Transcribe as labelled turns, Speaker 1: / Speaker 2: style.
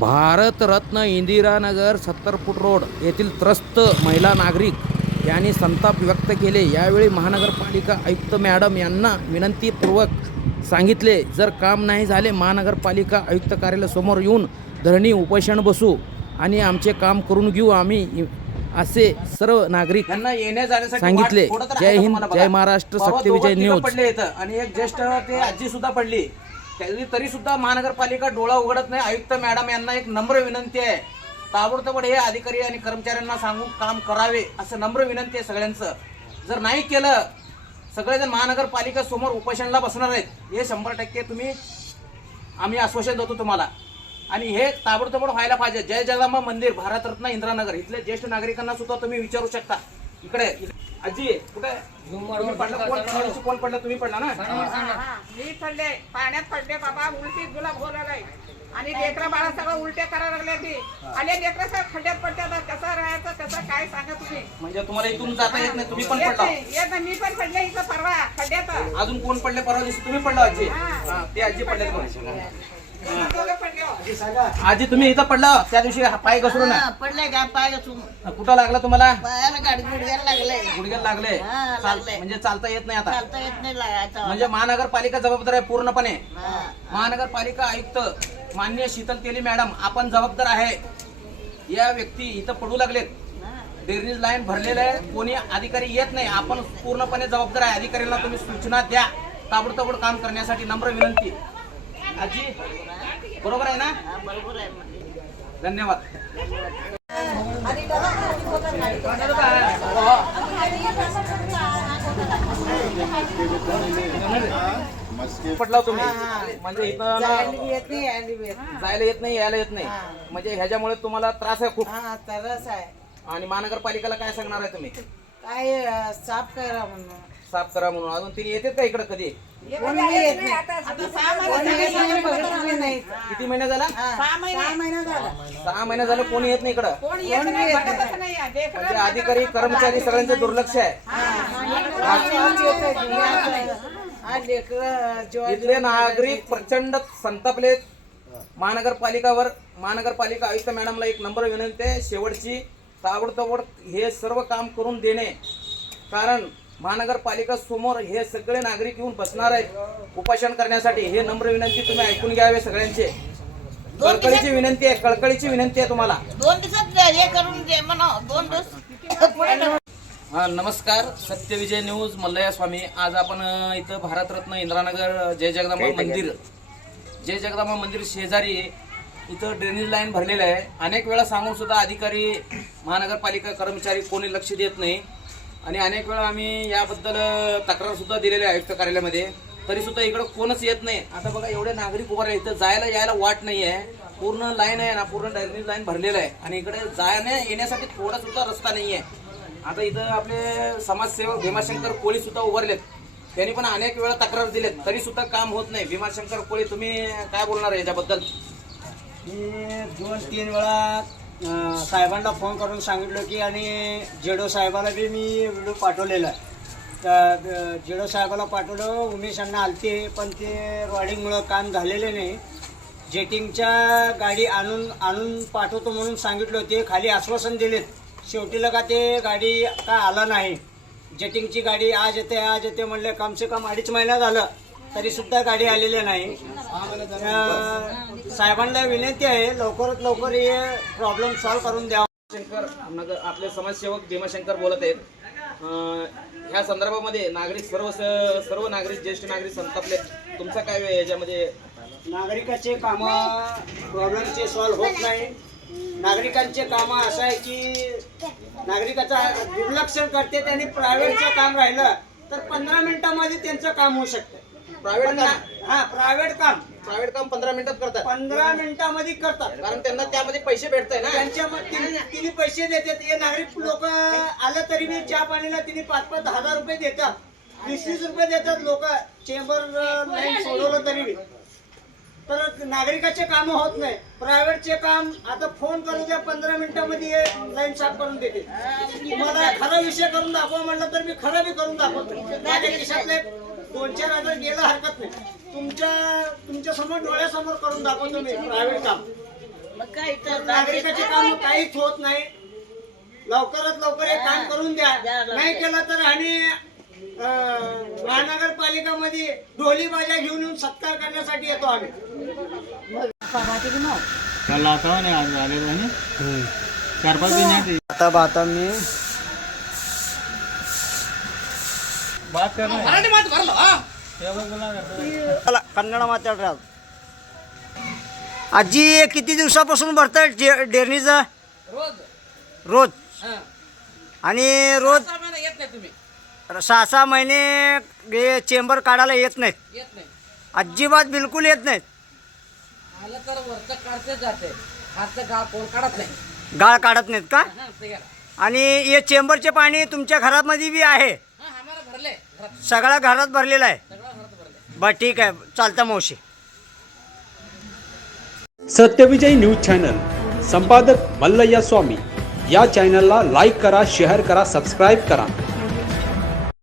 Speaker 1: भारतरत्न इंदिरानगर सत्तर फूट रोड येथील त्रस्त महिला नागरिक यांनी संताप व्यक्त केले यावेळी महानगरपालिका आयुक्त मॅडम यांना विनंतीपूर्वक सांगितले जर काम नाही झाले महानगरपालिका आयुक्त कार्यालयासमोर येऊन धरणी उपोषण बसू आणि आमचे काम करून घेऊ आम्ही असे सर्व नागरिक सांगितले. जय हिंद, जय? महाराष्ट्र, सत्यविजय न्यूज.
Speaker 2: आणि एक ज्येष्ठ ते आजी सुद्धा पडली तरी तरी सुद्धा महानगरपालिका डोळा उघडत नाही. आयुक्त मॅडम यांना एक नम्र विनंती आहे. ताबडतोब हे अधिकारी आणि कर्मचाऱ्यांना सांगून काम करावे असं नम्र विनंती आहे सगळ्यांचं. जर नाही केलं सगळेजण महानगरपालिका समोर उपोषणला बसणार आहेत. हे शंभर टक्के तुम्ही आम्ही आश्वासन देतो तुम्हाला. आणि हे ताबडतोब व्हायला पाहिजे. जय जगदांबा मंदिर भारतरत्न इंदिरानगर. इथले ज्येष्ठ नागरिकांना सुद्धा तुम्ही विचारू शकता. इकडे आजी कुठे? तुम्ही पडला कोण कोणाची कोण पडला? तुम्ही पडला ना?
Speaker 3: हा, मी पडले. पाण्यात पडले बाबा. उलटी तुला बोलायलाय आणि लेकरं बाळा सगळं उलटे करायला लागले ती. आणि लेकरं सगळं खड्ड्यात पडतात कसं राहायचं कसं काय सांगा तुम्ही?
Speaker 2: म्हणजे तुम्हाला इथून जाता येत नाही. तुम्ही पण
Speaker 3: येत
Speaker 2: पडला.
Speaker 3: नाही येत नाही. मी पण पडले इथं परवा खड्ड्यात.
Speaker 2: अजून कोण पडले परवा दिवशी? तुम्ही पडला आजी. ते आजी पडले. आजी तुम्ही इथं पडला. त्या दिवशी हा पाय घसरून
Speaker 4: हा, पडले का? पाय
Speaker 2: कुठं लागला तुम्हाला?
Speaker 4: पायाला गाडी गुडघ्याला लागले
Speaker 2: गुडघ्याला लागले
Speaker 4: हा, लागलंय.
Speaker 2: म्हणजे चालता येत नाही आता.
Speaker 4: चालता येत नाही लागायचा
Speaker 2: म्हणजे महानगरपालिका जबाबदार आहे पूर्णपणे.
Speaker 4: हा.
Speaker 2: महानगरपालिका आयुक्त मान्य शीतल तेली मॅडम आपण जबाबदार आहे. या व्यक्ती इथं पडू लागलेत. ड्रेनेज लाईन भरलेलं आहे. कोणी अधिकारी येत नाही. आपण पूर्णपणे जबाबदार आहे. अधिकाऱ्यांना तुम्ही सूचना द्या. ताबडतोब काम करण्यासाठी नम्र विनंती. आजी बरोबर आहे ना?
Speaker 4: हा, बरोबर आहे.
Speaker 2: धन्यवाद. पटला तुम्ही. म्हणजे इथं
Speaker 4: येत येत
Speaker 2: जायला येत नाही यायला येत नाही. म्हणजे ह्याच्यामुळे तुम्हाला त्रास आहे खूप.
Speaker 4: हा तरच आहे
Speaker 2: आणि महानगरपालिकेला काय सांगणार आहे तुम्ही?
Speaker 4: काय साफ करा म्हणून.
Speaker 2: साफ करा म्हणून. अजून तिने येतात का इकडे कधी? किती महिने झाला?
Speaker 4: सहा महिना. झाला.
Speaker 2: सहा महिने झाले. कोणी येत नाही इकडं.
Speaker 3: कोण येत नाही बघतच नाही. लेकरं
Speaker 2: म्हणजे अधिकारी कर्मचारी सगळ्यांचे दुर्लक्ष आहे.
Speaker 4: हा.
Speaker 2: इथले नागरिक प्रचंड संतापलेत महानगरपालिकावर महानगरपालिका आयुक्त मॅडमला एक नंबर विनंती आहे. शेवटची ताबडतोब हे सर्व काम करून देणे. कारण महानगरपालिका समोर हे सगळे नागरिक येऊन बसणार आहेत उपोषण करण्यासाठी. हे नम्र विनंती तुम्ही ऐकून घ्यावे सगळ्यांचे. कळकळीची विनंती आहे कळकळीची विनंती आहे तुम्हाला.
Speaker 4: दोन दिवसात हे करून दे म्हणा दोन दिवस.
Speaker 2: हा नमस्कार. सत्यविजय न्यूज मल्लया स्वामी आज आपण इथं भारतरत्न इंदिरानगर जय जगदंबा मंदिर. जय जगदंबा मंदिर शेजारी इथं ड्रेनेज लाईन भरलेलं आहे. अनेक वेळा सांगून सुद्धा अधिकारी महानगरपालिका कर्मचारी कोणी लक्ष देत नाही. आणि अनेक वेळा आम्ही याबद्दल तक्रार सुद्धा दिलेली आहे आयुक्त कार्यालयामध्ये. तरी सुद्धा इकडं कोणच येत नाही. आता बघा एवढे नागरिक उभा राहिले इथं जायला यायला वाट नाही आहे पूर्ण लाईन आहे ना पूर्ण डायरेक्ट लाईन भरलेलं आहे. आणि इकडे जाण्या येण्यासाठी थोडा सुद्धा रस्ता नाही आहे आता इथं आपले समाजसेवक भीमाशंकर कोळी सुद्धा उभारलेत. त्यांनी पण अनेक वेळा तक्रार दिलेत. तरी सुद्धा काम होत नाही. भीमाशंकर कोळी तुम्ही काय बोलणार आहे याच्याबद्दल?
Speaker 5: मी दोन तीन वेळा साहेबांना फोन करून सांगितलं की आणि जेडो साहेबाला बी मी व्हिडिओ पाठवलेला आहे. तर जेडो साहेबाला पाठवलं उमेश यांना आलते पण ते रॉडिंगमुळं काम झालेले नाही. जेटिंगच्या गाडी आणून आणून पाठवतो म्हणून सांगितलं होते खाली आश्वासन दिलेत. शेवटीला का ते गाडी का आला नाही? जेटिंगची गाडी आज येते आज येते म्हणले कमसे कम अडीच महिना झालं. तरी सुद्धा गाडी आलेली नाही. साहेबांना विनंती आहे लवकरात लवकर हे प्रॉब्लेम सॉल्व्ह करून द्यावा.
Speaker 2: शंकर नगर आपले समाजसेवक भीमाशंकर बोलत आहेत. ह्या संदर्भामध्ये नागरिक सर्व सर्व नागरिक ज्येष्ठ नागरिक संतापले. तुमचा काय वेळ याच्यामध्ये?
Speaker 5: नागरिकाचे कामं प्रॉब्लेमचे सॉल्व्ह होत नाही. नागरिकांचे कामं असं आहे की नागरिकाचा दुर्लक्ष करते त्यांनी प्रायव्हेटचं काम राहिलं तर पंधरा मिनिटामध्ये त्यांचं काम होऊ शकतं.
Speaker 2: प्रायव्हेट काम.
Speaker 5: हा प्रायव्हेट काम.
Speaker 2: प्रायव्हेट काम पंधरा मिनिटात करतात.
Speaker 5: पंधरा मिनिटामध्ये करतात.
Speaker 2: कारण त्यांना त्यामध्ये पैसे भेटताय ना.
Speaker 5: त्यांच्या मग तिने तिने पैसे देतात. हे नागरिक लोक आलं तरी बी चहा पाणीला तिने पाच पाच हजार रुपये देतात. वीस वीस रुपये देतात लोक. चेंबर लाईन सोडवलं तरी बी. तर नागरिकाचे काम होत नाही. प्रायव्हेटचे काम आता फोन करू द्या पंधरा मिनिटामध्ये लाईन साफ करून देते तुम्हाला खरा विषय करून दाखवा म्हणलं तर मी खरा बी करून दाखवतो. माझ्या खिशातले दोन चार हजार गेलं हरकत नाही. तुमच्या तुमच्यासमोर डोळ्यासमोर करून दाखवतो मी प्रायव्हेट काम. तर नागरिकाचे काम काहीच होत नाही. लवकरात लवकर हे काम करून द्या. नाही केलं तर आणि महानगरपालिकामध्ये ढोली बाजा घेऊन येऊन सत्कार करण्यासाठी येतो आम्ही. आता बाता मी चला, कन्नड माताड आजी किती दिवसापासून भरताय डे- डेरणीचं?
Speaker 2: रोज.
Speaker 5: रोज.
Speaker 2: हा.
Speaker 5: आणि रोज
Speaker 2: सहा महिने येत नाही तुम्ही.
Speaker 5: सहा सहा महिने हे चेंबर काढायला येत नाहीत
Speaker 2: येत नाही.
Speaker 5: अजिबात बिलकुल येत नाहीत
Speaker 2: आलं तर वरचं काढते जाते. हातचं गाव कोण काढत नाही.
Speaker 5: गाळ काढत नाहीत का. आणि हे चेंबरचे पाणी तुमच्या घरामध्ये बी आहे.
Speaker 2: सगळा घरात
Speaker 5: सगळ्या घरात आहे. बरं ठीक आहे. चालतं मावशी.
Speaker 6: Satyavijay news channel. संपादक मल्लय्या स्वामी. या चॅनलला लाईक करा शेअर करा सबस्क्राईब करा.